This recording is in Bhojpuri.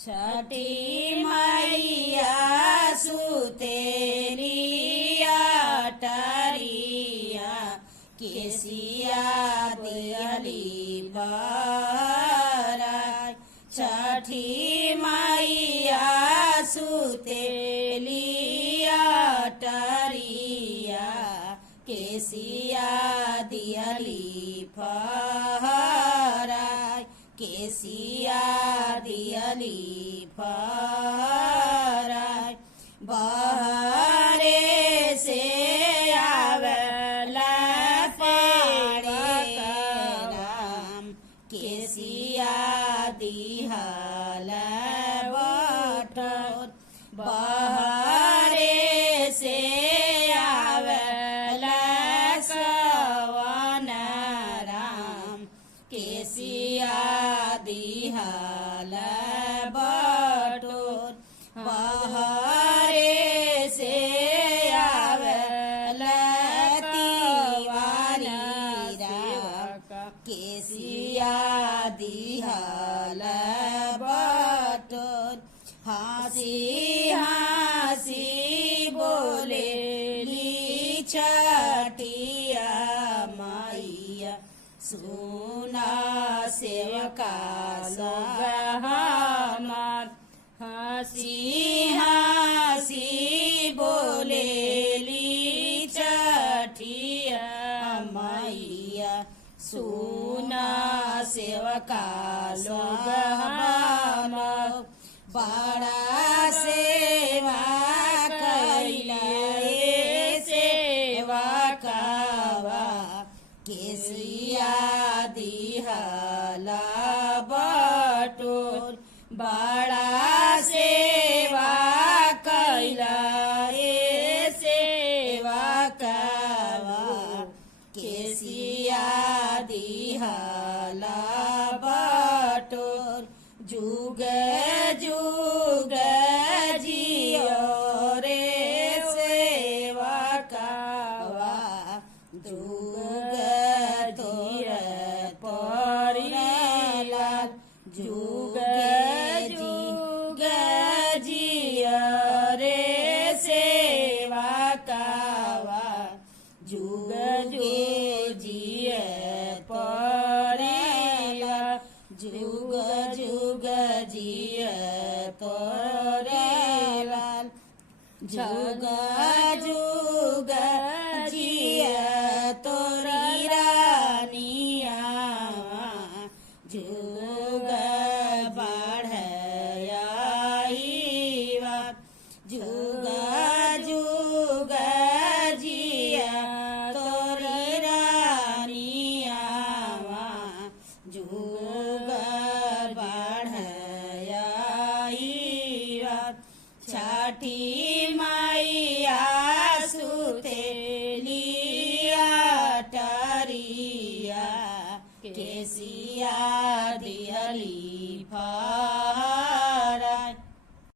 छठी मैया सुतेलिया टरिया केसिया दियली बराय। छठी मैया सुतेलिया टरिया केसिया दियली फहराय। केसिया दियली फहराय। बहरे से आवेला पाड़े राम केसिया दिहल बटोर। बहरे से आवेला सवन राम केसिया दिहल बटोर। बहरे से आवेला तिवारी राम केसिया दिहल बटोर। हंसी हंसी बोलेली छठिया मैया सुना सेवका लोग हमार। हंसी हंसी बोलेली छठिया मैया सुना सेवका लोग हमार। बड़ा सेवा कैले सेवा कावा केसिया दिहल बटोर। बड़ा सेवा कैले सेवा कावा केसिया दिहल बटोर। जुग जुग जियो रे सेवा कावा जुग तोर परिलाल। जुग जुग जियो रे सेवा कावा जुग जुग जिए परिलाल। जुग जुग जिए तोरे लाल। जुग जुग जिए तोरी रानिया जुग बढ़ाईवा। जुग जुग जिए तोरी रानिया जुग बढ़ाईवा। छठी मैया सुतेलिया टरिया केसिया दियली फहराय।